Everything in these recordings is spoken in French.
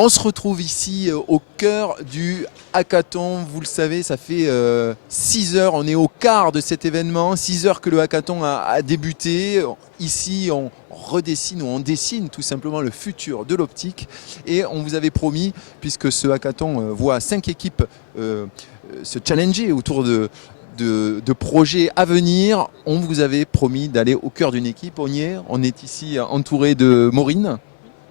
On se retrouve ici au cœur du hackathon. Vous le savez, ça fait 6 heures, on est au quart de cet événement, 6 heures que le hackathon a débuté. Ici, on redessine ou on dessine tout simplement le futur de l'optique. Et on vous avait promis, puisque ce hackathon voit 5 équipes se challenger autour de projets à venir, on vous avait promis d'aller au cœur d'une équipe. On est ici entouré de Maureen.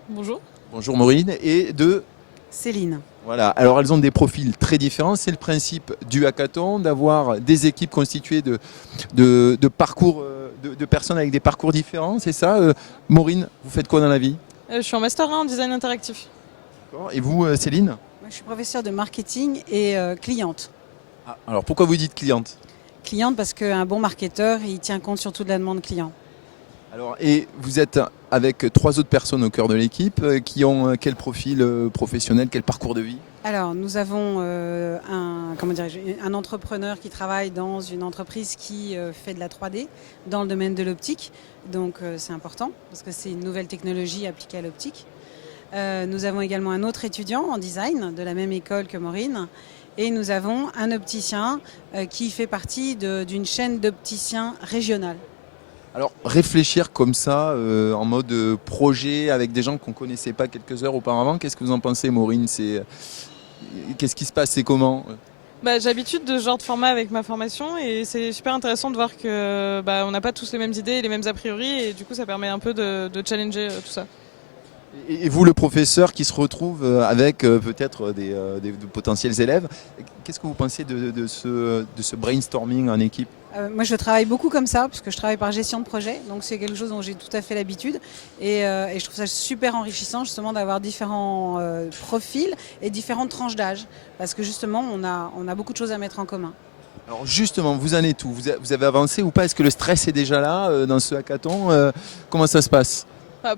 Bonjour. Bonjour Maureen, et de Céline. Voilà, alors elles ont des profils très différents. C'est le principe du hackathon, d'avoir des équipes constituées de parcours, de personnes avec des parcours différents, c'est ça Maureen, vous faites quoi dans la vie? Je suis en Master 1 en design interactif. Et vous Céline? Moi, je suis professeure de marketing et cliente. Alors pourquoi vous dites cliente? Cliente parce qu'un bon marketeur, il tient compte surtout de la demande client. Alors, et vous êtes avec 3 autres personnes au cœur de l'équipe qui ont quel profil professionnel, quel parcours de vie? Alors, nous avons un entrepreneur qui travaille dans une entreprise qui fait de la 3D dans le domaine de l'optique. Donc, c'est important parce que c'est une nouvelle technologie appliquée à l'optique. Nous avons également un autre étudiant en design de la même école que Maureen. Et nous avons un opticien qui fait partie d'une chaîne d'opticiens régionale. Alors réfléchir comme ça, en mode projet avec des gens qu'on ne connaissait pas quelques heures auparavant, qu'est-ce que vous en pensez Maureen? Qu'est-ce qui se passe? C'est comment? J'ai l'habitude de ce genre de format avec ma formation et c'est super intéressant de voir que on n'a pas tous les mêmes idées, les mêmes a priori et du coup ça permet un peu de challenger tout ça. Et vous, le professeur qui se retrouve avec peut-être des potentiels élèves, qu'est-ce que vous pensez de ce brainstorming en équipe? Moi, je travaille beaucoup comme ça, parce que je travaille par gestion de projet, donc c'est quelque chose dont j'ai tout à fait l'habitude. Et je trouve ça super enrichissant, justement, d'avoir différents profils et différentes tranches d'âge, parce que justement, on a beaucoup de choses à mettre en commun. Alors justement, vous en êtes où? Vous avez avancé ou pas? Est-ce que le stress est déjà là dans ce hackathon? Comment ça se passe?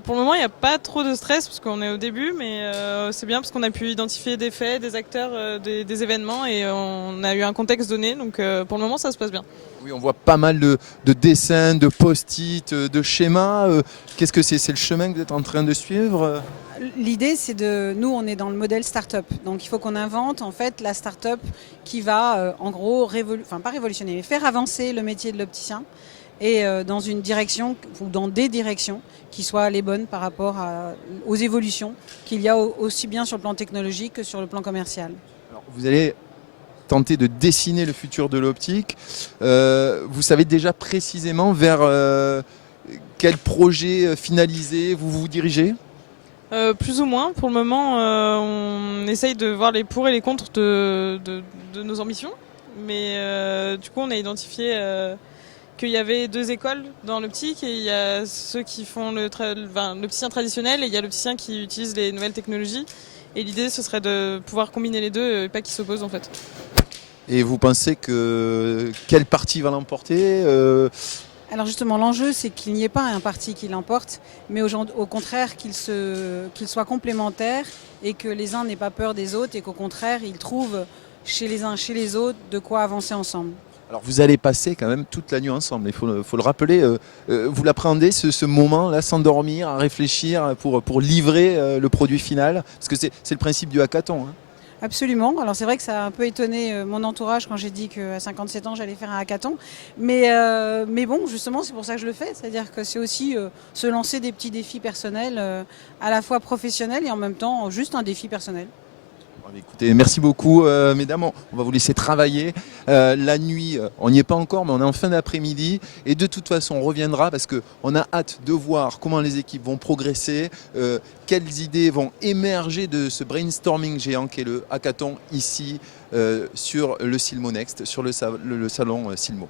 Pour le moment, il n'y a pas trop de stress parce qu'on est au début, mais c'est bien parce qu'on a pu identifier des faits, des acteurs, des événements et on a eu un contexte donné. Donc pour le moment, ça se passe bien. Oui, on voit pas mal de dessins, de post-it, de schémas. Qu'est-ce que c'est? C'est le chemin que vous êtes en train de suivre? L'idée, c'est nous, on est dans le modèle start-up. Donc, il faut qu'on invente, en fait, la start-up qui va, en gros, pas révolutionner, mais faire avancer le métier de l'opticien et dans une direction ou dans des directions qui soient les bonnes par rapport aux évolutions qu'il y a aussi bien sur le plan technologique que sur le plan commercial. Alors, vous allez tenter de dessiner le futur de l'optique. Vous savez déjà précisément vers quel projet finalisé vous vous dirigez? Plus ou moins. Pour le moment, on essaye de voir les pour et les contre de nos ambitions. Mais du coup, on a identifié qu'il y avait 2 écoles dans l'optique et il y a ceux qui font l'opticien traditionnel et il y a l'opticien qui utilise les nouvelles technologies. Et l'idée, ce serait de pouvoir combiner les deux et pas qu'ils s'opposent en fait. Et vous pensez que quel parti va l'emporter? Alors justement, l'enjeu, c'est qu'il n'y ait pas un parti qui l'emporte, mais au contraire qu'ils soient complémentaires et que les uns n'aient pas peur des autres et qu'au contraire, ils trouvent chez les uns, chez les autres, de quoi avancer ensemble. Alors vous allez passer quand même toute la nuit ensemble, il faut le rappeler. Vous l'appréhendez ce moment-là sans dormir, à réfléchir pour livrer le produit final? Parce que c'est le principe du hackathon. Hein. Absolument. Alors c'est vrai que ça a un peu étonné mon entourage quand j'ai dit qu'à 57 ans j'allais faire un hackathon. Mais bon, justement, c'est pour ça que je le fais. C'est-à-dire que c'est aussi se lancer des petits défis personnels, à la fois professionnels et en même temps juste un défi personnel. Écoutez, merci beaucoup mesdames, on va vous laisser travailler. La nuit, on n'y est pas encore, mais on est en fin d'après-midi. Et de toute façon, on reviendra parce qu'on a hâte de voir comment les équipes vont progresser, quelles idées vont émerger de ce brainstorming géant qu'est le hackathon ici sur le Silmo Next, sur le salon Silmo.